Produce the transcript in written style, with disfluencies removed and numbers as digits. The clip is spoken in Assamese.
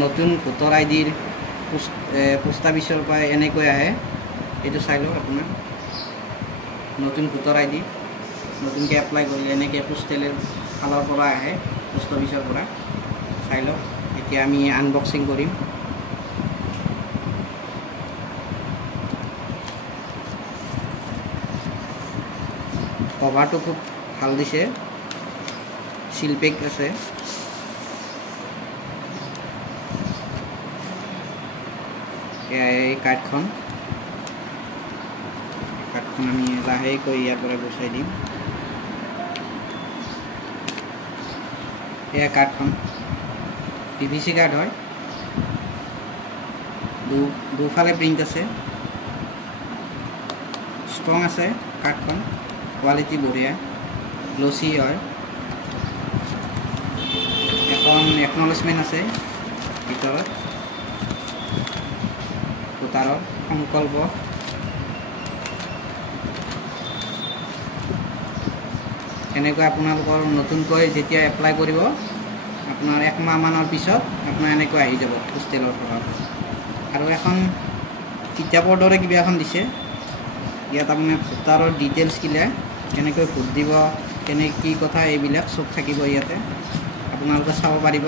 নতুন ভোটাৰ আইডিৰ পোষ্ট অফিচৰ পৰা এনেকৈ আহে এইটো চাই লওক আপোনাৰ নতুন ভোটাৰ আইডি নতুনকৈ এপ্লাই কৰিলে এনেকৈ পোষ্টেলৰ ফালৰ পৰা আহে পোষ্ট অফিচৰ পৰা চাই লওক এতিয়া আমি আনবক্সিং কৰিম কভাৰটো খুব ভাল দিছে সিল পেক আছে এই কাৰ্ডখন আমি লাহেকৈ ইয়াৰ পৰা গুচাই দিম এয়া কাৰ্ডখন PVC কাৰ্ড হয় দুফালে প্ৰিণ্ট আছে ষ্ট্ৰং আছে কাৰ্ডখন কোৱালিটি বঢ়িয়া গ্লছি হয় এখন একনলেজমেণ্ট আছে ভিতৰত ভোটাৰৰ সংকল্প এনেকৈ আপোনালোকৰ নতুনকৈ যেতিয়া এপ্লাই কৰিব আপোনাৰ এক মাহমানৰ পিছত আপোনাৰ এনেকৈ আহি যাব পোষ্টেলৰ পৰা আৰু এখন কিতাপৰ দৰে কিবা এখন দিছে ইয়াত আপোনাৰ ভোটাৰৰ ডিটেইলছ কিলা কেনেকৈ ভোট দিব কেনে কি কথা এইবিলাক চব থাকিব ইয়াতে আপোনালোকে চাব পাৰিব